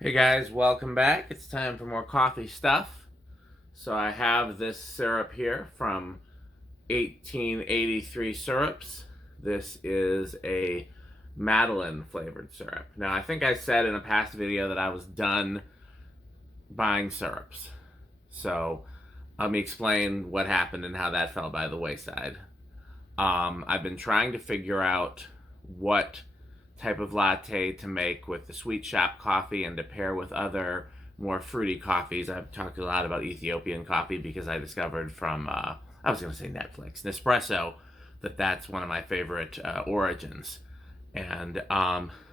Hey guys, welcome back. It's time for more coffee stuff. So I have this syrup here from 1883 Syrups. This is a Madeline flavored syrup. Now I think I said in a past video that I was done buying syrups. So let me explain what happened and how that fell by the wayside. I've been trying to figure out what type of latte to make with the sweet shop coffee and to pair with other more fruity coffees. I've talked a lot about Ethiopian coffee because I discovered from, I was going to say Netflix, Nespresso, that's one of my favorite origins. And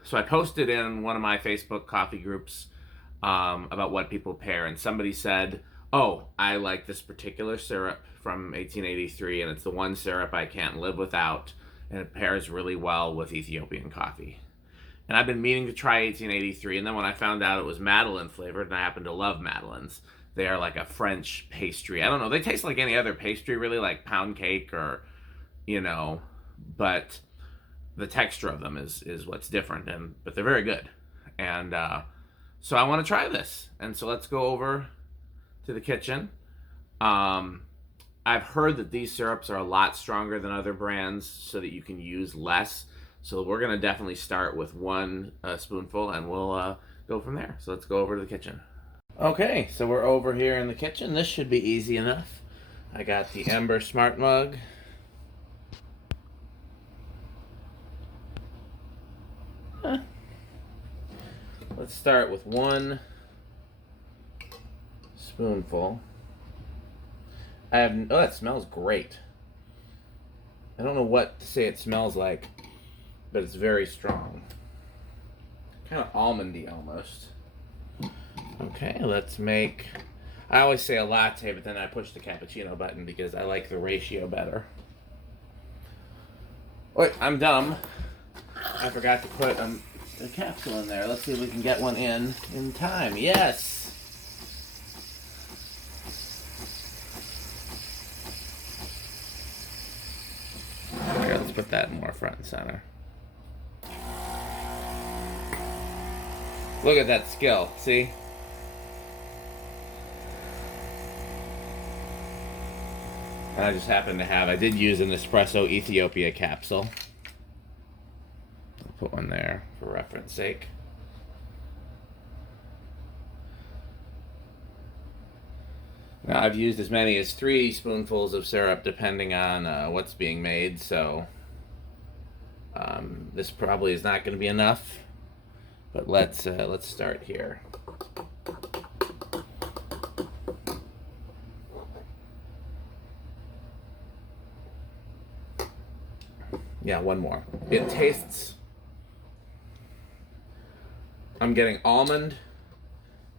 so I posted in one of my Facebook coffee groups about what people pair, and somebody said, "Oh, I like this particular syrup from 1883, and it's the one syrup I can't live without, and it pairs really well with Ethiopian coffee." And I've been meaning to try 1883, and then when I found out it was Madeline flavored, and I happen to love Madelines, they are like a French pastry. I don't know, they taste like any other pastry, really, like pound cake or, you know, but the texture of them is what's different, but they're very good. And so I want to try this, and so let's go over to the kitchen. Um, I've heard that these syrups are a lot stronger than other brands so that you can use less. So we're going to definitely start with one spoonful and we'll go from there. So let's go over to the kitchen. Okay, so we're over here in the kitchen. This should be easy enough. I got the Ember Smart Mug. Let's start with one spoonful. Oh, that smells great. I don't know what to say it smells like, but it's very strong. Kind of almondy almost. Okay, let's make... I always say a latte, but then I push the cappuccino button because I like the ratio better. Wait, I'm dumb. I forgot to put a capsule in there. Let's see if we can get one in time. Yes! Here, let's put that more front and center. Look at that skill, see? And I just happen to have, I did use an Espresso Ethiopia capsule. I'll put one there for reference sake. Now I've used as many as 3 spoonfuls of syrup depending on what's being made, so this probably is not going to be enough. But let's start here. Yeah, one more. It tastes... I'm getting almond,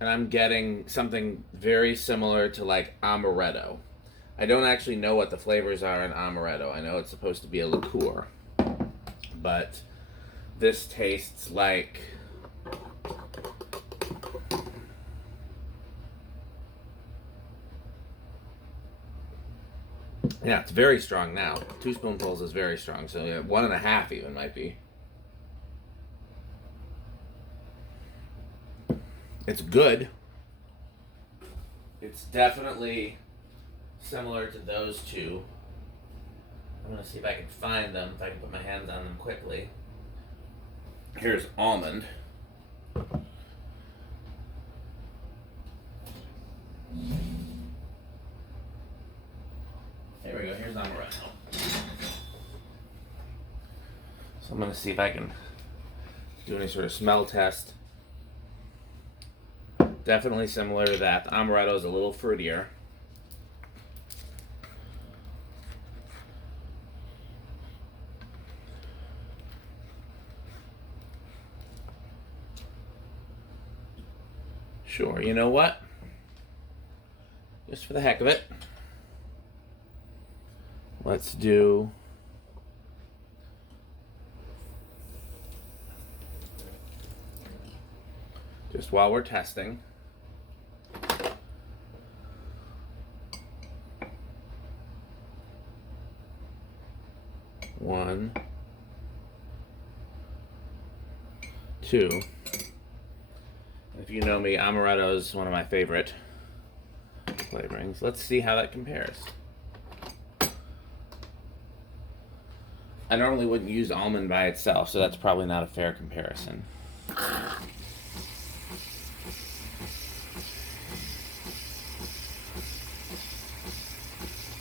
and I'm getting something very similar to like amaretto. I don't actually know what the flavors are in amaretto. I know it's supposed to be a liqueur, but this tastes like... Yeah, it's very strong now. 2 spoonfuls is very strong, so yeah, 1.5 even might be. It's good. It's definitely similar to those two. I'm going to see if I can find them, if I can put my hands on them quickly. Here's almond. There we go, here's amaretto. So I'm going to see if I can do any sort of smell test. Definitely similar to that. The amaretto is a little fruitier. Sure, you know what? Just for the heck of it, let's do... just while we're testing. One, 2, If you know me, amaretto is one of my favorite flavorings. Let's see how that compares. I normally wouldn't use almond by itself, so that's probably not a fair comparison. Let's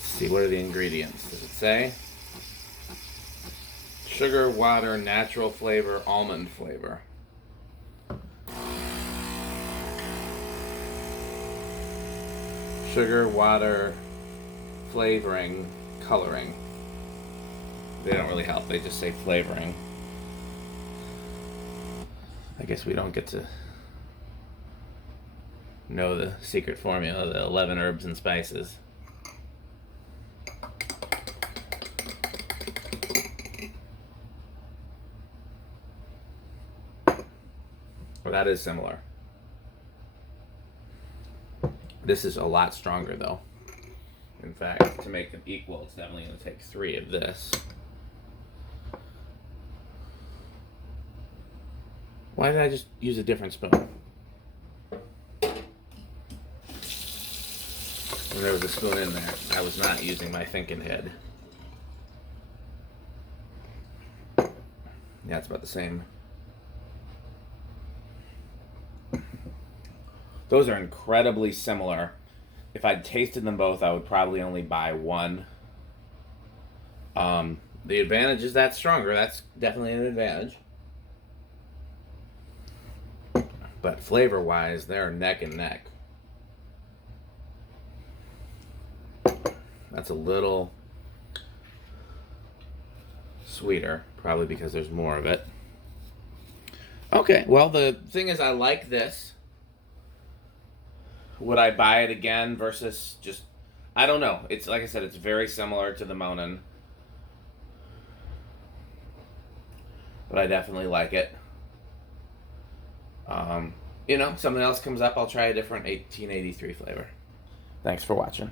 see, what are the ingredients? Does it say? Sugar, water, natural flavor, almond flavor. Sugar, water, flavoring, coloring. They don't really help, they just say flavoring. I guess we don't get to know the secret formula, the 11 herbs and spices. Well, that is similar. This is a lot stronger though. In fact, to make them equal, it's definitely going to take 3 of this. Why did I just use a different spoon? There was a spoon in there. I was not using my thinking head. Yeah, it's about the same. Those are incredibly similar. If I'd tasted them both, I would probably only buy one. The advantage is that stronger. That's definitely an advantage. But flavor-wise, they're neck and neck. That's a little sweeter, probably because there's more of it. Okay, well, the thing is I like this. Would I buy it again versus just... I don't know. It's like I said, it's very similar to the Monin. But I definitely like it. You know, something else comes up, I'll try a different 1883 flavor. Thanks for watching.